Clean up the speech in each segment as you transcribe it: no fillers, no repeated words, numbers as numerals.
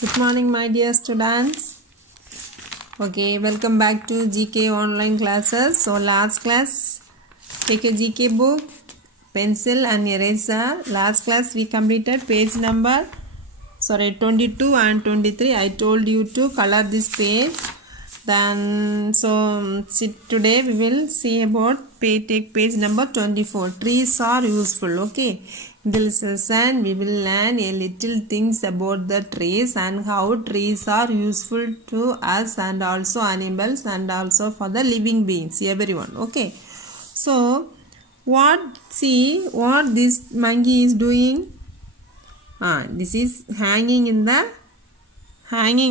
Good morning, my dear students. Okay, welcome back to GK online classes. So last class, take a GK book, pencil and eraser. Last class we completed page number 22 and 23. I told you to color this page. Then today we will see about take page number 24. Trees are useful. Okay. In this lesson we will learn a little things about the trees and how trees are useful to us and also animals and also for the living beings, everyone. Okay. So what this monkey is doing? This is hanging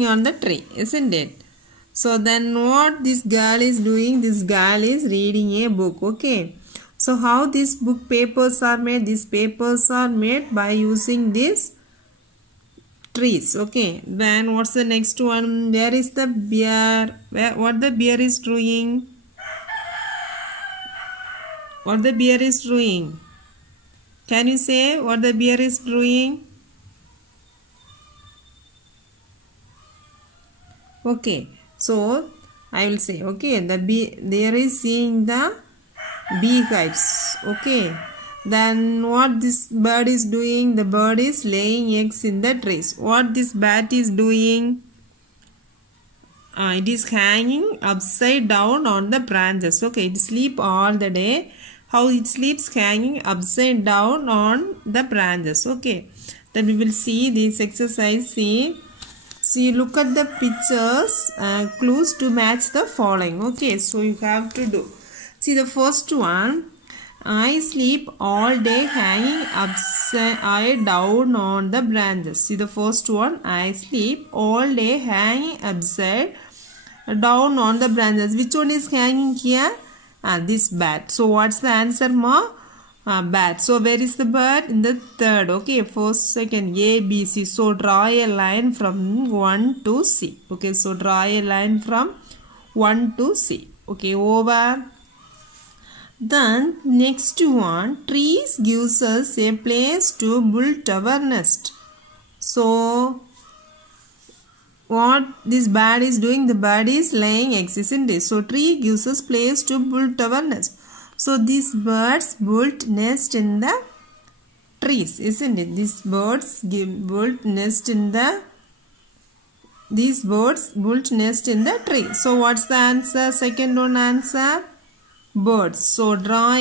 on the tree, isn't it? So then what this girl is doing? This girl is reading a book. Okay. So how these book papers are made? These papers are made by using these trees. Okay. Then what's the next one? Where is the bear? What the bear is doing? What the bear is doing? Can you say what the bear is doing? Okay. So I will say, okay, there is seeing the beehives. Okay. Then what this bird is doing? The bird is laying eggs in the trees. What this bat is doing? It is hanging upside down on the branches. Okay. It sleeps all the day. How it sleeps? Hanging upside down on the branches. Okay. Then we will see this exercise. See, look at the pictures, clues to match the following. Okay, so you have to do. See the first one. I sleep all day hanging upside down on the branches. See the first one. I sleep all day hanging upside down on the branches. Which one is hanging here? This bat. So what's the answer, ma? Bat. So where is the bird? In the third. Okay, first, second, A, B, C. So draw a line from 1 to C. Okay, so draw a line from 1 to C. Okay, over. Then next one, trees gives us a place to build our nest. So what this bird is doing? The bird is laying eggs, isn't it? So tree gives us place to build our nest. So these birds built nest in the trees, isn't it? These birds built nest in the tree. So what's the answer? Second one answer, birds. So draw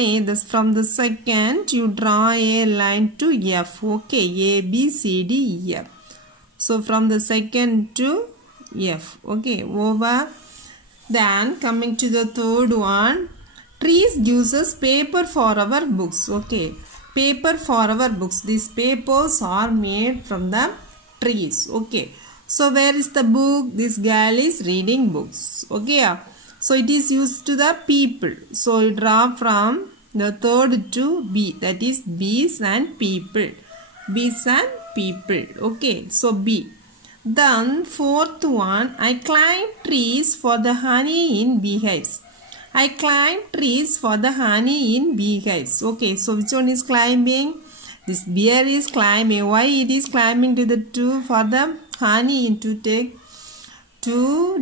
from the second you draw a line to F. Okay, A, B, C, D, E, F. So from the second to F. Okay, over. Then coming to the third one. Trees gives us paper for our books. Okay. Paper for our books. These papers are made from the trees. Okay. So where is the book? This girl is reading books. Okay. So it is used to the people. So you draw from the third to B. That is bees and people. Bees and people. Okay. So B. Then fourth one. I climb trees for the honey in beehives. I climb trees for the honey in beehives. Okay, so which one is climbing? This bear is climbing. Why it is climbing to the tree for the honey to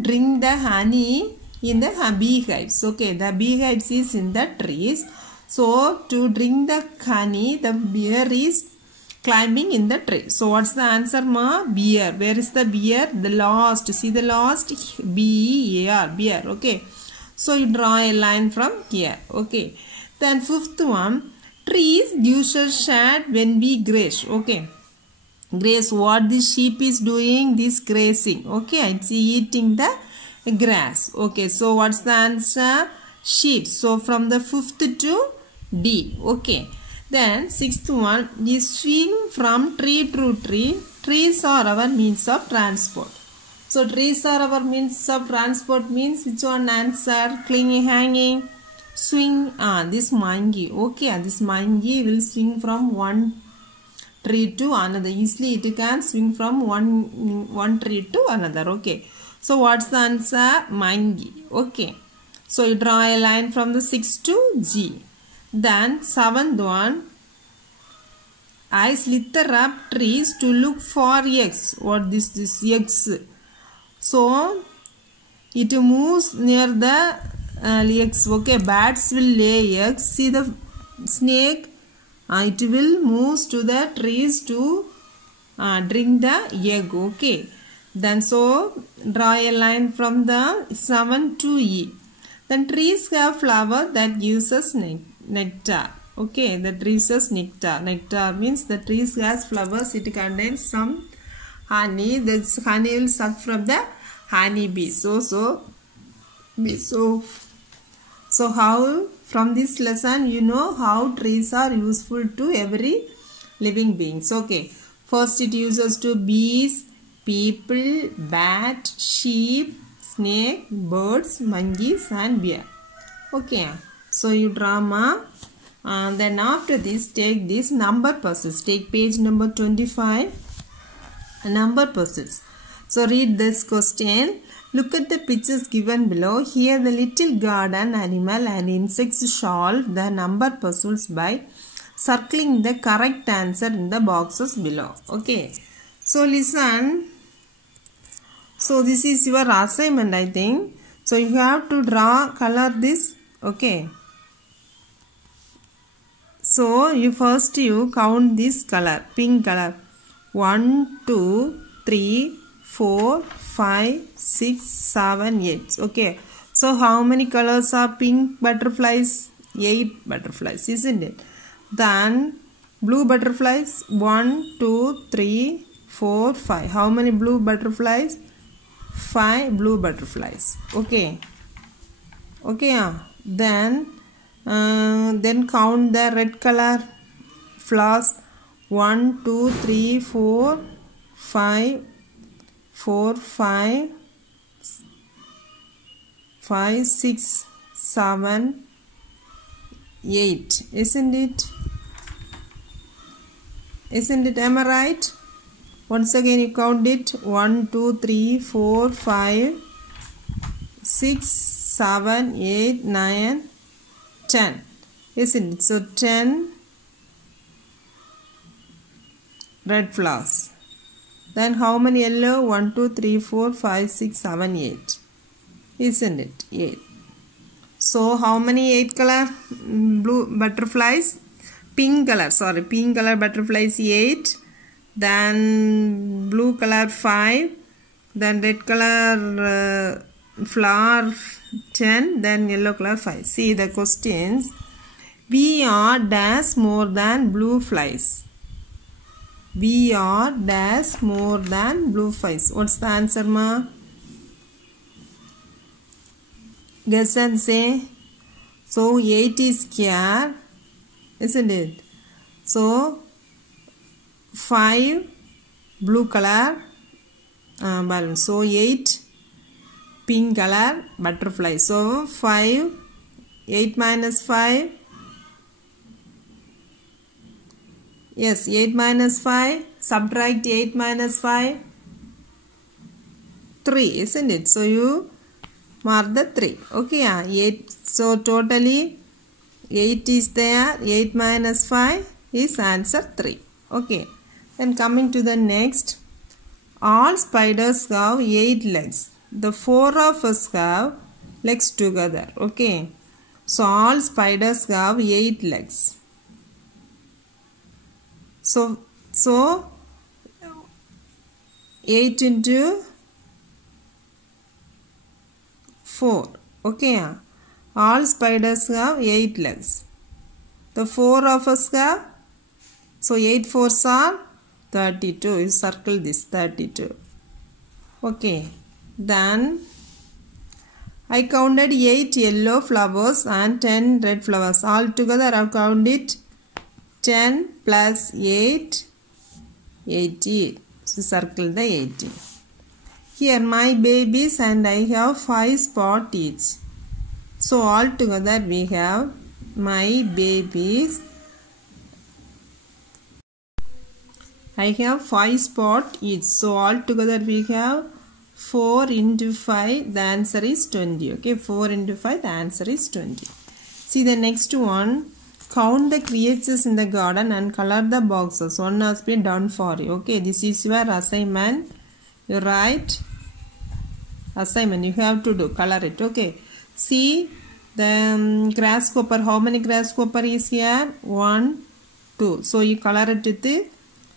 drink the honey in the beehives. Okay, the beehives is in the trees. So to drink the honey, the bear is climbing in the tree. So what's the answer, ma? Bear. Where is the bear? The last. See the last? B-E-A-R. Bear. Okay. So you draw a line from here. Okay. Then fifth one. Trees gives us shade when we graze. Okay. Graze. What this sheep is doing? This grazing. Okay. It's eating the grass. Okay. So what's the answer? Sheep. So from the fifth to D. Okay. Then sixth one is swing from tree to tree. Trees are our means of transport. So trees are our means of transport means which one answer? Clinging, hanging, swing. This monkey. Okay, this monkey will swing from one tree to another. Easily it can swing from one tree to another. Okay. So what's the answer? Monkey. Okay. So you draw a line from the 6 to G. Then seventh one. I slither up trees to look for eggs. What this eggs? So it moves near the eggs. Okay, bats will lay eggs. See the snake? It will move to the trees to drink the egg. Okay. Then so draw a line from the 7 to E. Then trees have flower that gives us nectar. Okay, the trees has nectar. Nectar means the trees has flowers. It contains some honey. This honey will suck from the honey bee. So how from this lesson you know how trees are useful to every living beings. Okay, first it uses to bees, people, bat, sheep, snake, birds, monkeys and bear. Okay, so you draw then after this take this number puzzles. Take page number 25, number puzzles. So read this question. Look at the pictures given below. Here the little garden animal and insects solve the number puzzles by circling the correct answer in the boxes below. Okay, so listen. So this is your assignment, I think. So you have to color this. Okay. So you count this color, pink color. 1, 2, 3, 4, 5, 6, 7, 8. Okay. So how many colors are pink butterflies? 8 butterflies, isn't it? Then blue butterflies. 1, 2, 3, 4, 5. How many blue butterflies? 5 blue butterflies. Okay. Okay. Then count the red color flowers. 1, 2, 3, 4, 5, 6, 7, 8. Isn't it? Am I right? Once again you count it. 1, 2, 3, 4, 5, 6, 7, 8, 9, 10. Isn't it? So 10 red flowers. Then how many yellow? 1, 2, 3, 4, 5, 6, 7, 8. Isn't it? 8. So how many 8 color blue butterflies? Pink color butterflies 8. Then blue color 5. Then red color flower 10. Then yellow color 5. See the questions. We are dash more than blue flies. We are dash more than blue flies. What's the answer, ma? Guess and say. So 8 is here, isn't it? So 5 blue color balloon. So 8 pink color butterfly. So 8 minus 5. Yes, 8 minus 5. Subtract 8 minus 5. 3, isn't it? So you mark the 3. Okay, 8. So totally 8 is there. 8 minus 5 is answer 3. Okay. Then coming to the next. All spiders have 8 legs. The 4 of us have legs together. Okay. So all spiders have 8 legs. So 8 into 4. Okay. All spiders have 8 legs. The 4 of us have. So 8 4s are 32. You circle this 32. Okay. Then I counted 8 yellow flowers and 10 red flowers. All together I have counted 10 plus 8, 18. So circle the 18. Here my babies and I have 5 spots each. So all together we have my babies. I have 5 spots each. So all together we have 4 into 5. The answer is 20. Okay, 4 into 5. The answer is 20. See the next one. count the creatures in the garden and color the boxes. One has been done for you. Okay, this is your assignment. You write assignment. You have to do. Color it. Okay. See the grasshopper. How many grasshopper is here? 1, 2. So you color it with the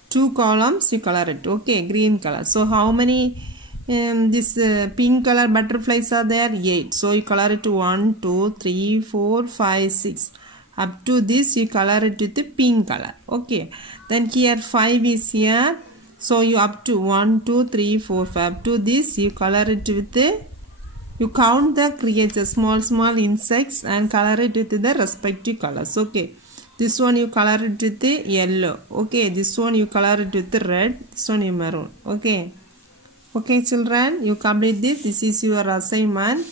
2 columns. You color it. Okay, green color. So how many this pink color butterflies are there? 8. So you color it 1, 2, 3, 4, 5, 6. Up to this you color it with the pink color. Okay. Then here 5 is here. So you up to 1, 2, 3, 4, 5. Up to this you color it with the, you count the creatures, small insects, and color it with the respective colors. Okay. This one you color it with the yellow. Okay. This one you color it with the red. This one you maroon. Okay. Okay children, you complete this. This is your assignment.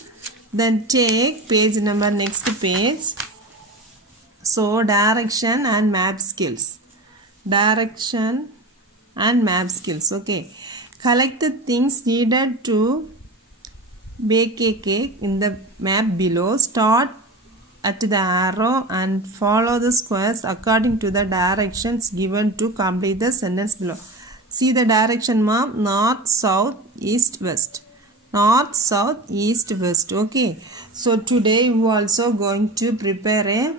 Then take page number, next page. So direction and map skills. Direction and map skills. Okay. Collect the things needed to bake a cake in the map below. Start at the arrow and follow the squares according to the directions given to complete the sentence below. See the direction map: north, south, east, west. North, south, east, west. Okay. So today we are also going to prepare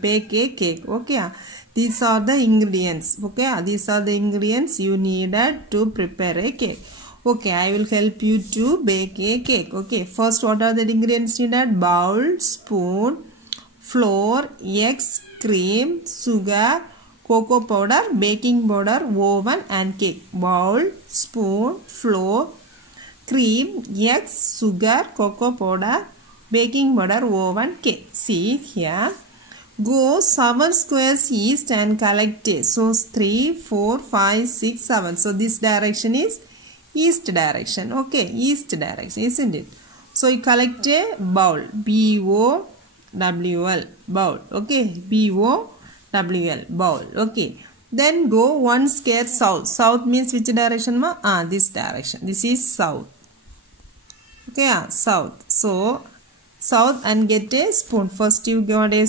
bake a cake. Okay. These are the ingredients. Okay. These are the ingredients you needed to prepare a cake. Okay. I will help you to bake a cake. Okay. First, what are the ingredients needed? Bowl, spoon, flour, eggs, cream, sugar, cocoa powder, baking powder, oven, and cake. Bowl, spoon, flour, cream, eggs, sugar, cocoa powder, baking powder, oven, cake. See here. Go 7 squares east and collect it. So 3, 4, 5, 6, 7. So this direction is east direction. Okay, east direction, isn't it? So you collect a bowl. B-O-W-L. Bowl. Okay, B-O-W-L. Bowl. Okay. Then go 1 square south. South means which direction ma? This direction. This is south. Okay, south. So south and get a spoon. First you got a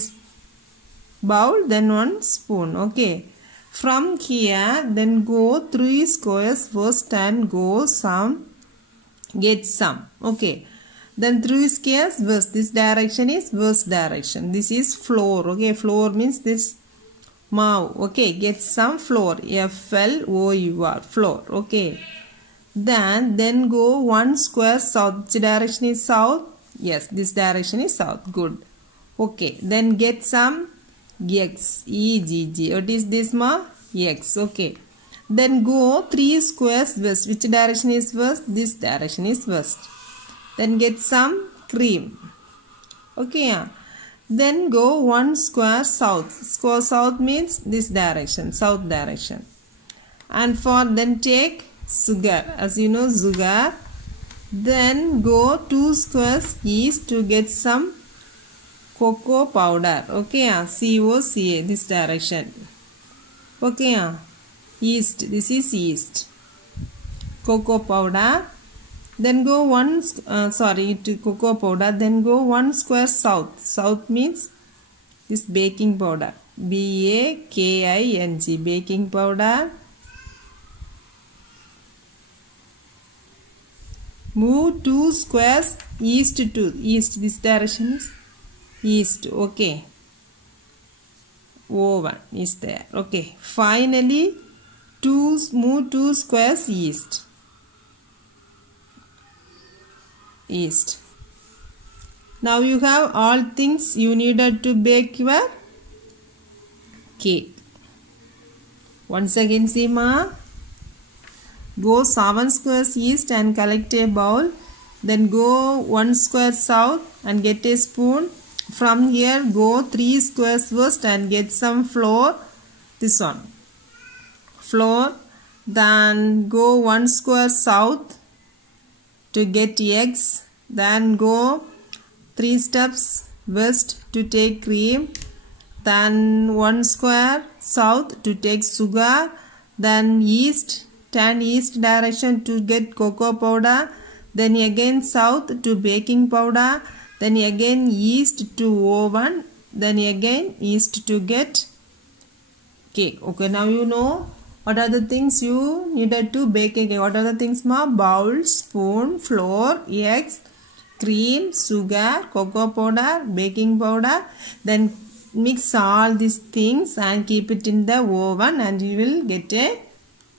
bowl, then 1 spoon. Okay. From here, then go 3 squares first and go some, get some. Okay. Then 3 squares west. This direction is west direction. This is flour. Okay. Flour means this mav. Okay. Get some flour. F-L-O-U-R. Flour. Okay. Then go 1 square south. Which direction is south? Yes. This direction is south. Good. Okay. Then get some eggs. E-G-G. What is this ma? Eggs. Okay. Then go 3 squares west. Which direction is west? This direction is west. Then get some cream. Okay. Then go 1 square south. Square south means this direction. South direction. And for then take sugar. As you know, sugar. Then go 2 squares east to get some cocoa powder. Okay, C-O-C-A, this direction. Okay, east, this is east. Cocoa powder. Then go cocoa powder. Then go 1 square south. South means this baking powder. B-A-K-I-N-G, baking powder. Move 2 squares east to east. This direction is east. Okay. Oven is there. Okay. Finally, move 2 squares east. East. Now you have all things you needed to bake your cake. Once again, see ma. Go 7 squares east and collect a bowl. Then go 1 square south and get a spoon. From here go 3 squares west and get some flour. This one. Flour. Then go 1 square south to get eggs. Then go 3 steps west to take cream. Then 1 square south to take sugar. Then east. Turn east direction to get cocoa powder. Then again south to baking powder. Then again east to oven. then again yeast to get cake. Okay, now you know what are the things you needed to bake a cake. What are the things, ma? Bowl, spoon, flour, eggs, cream, sugar, cocoa powder, baking powder. Then mix all these things and keep it in the oven and you will get a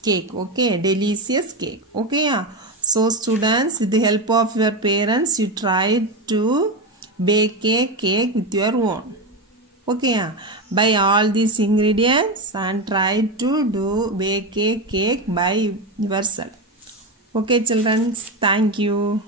cake. Okay, delicious cake. Okay, yeah. So students, with the help of your parents, you try to bake a cake with your own. Okay, yeah. Buy all these ingredients and try to bake a cake by yourself. Okay, children, thank you.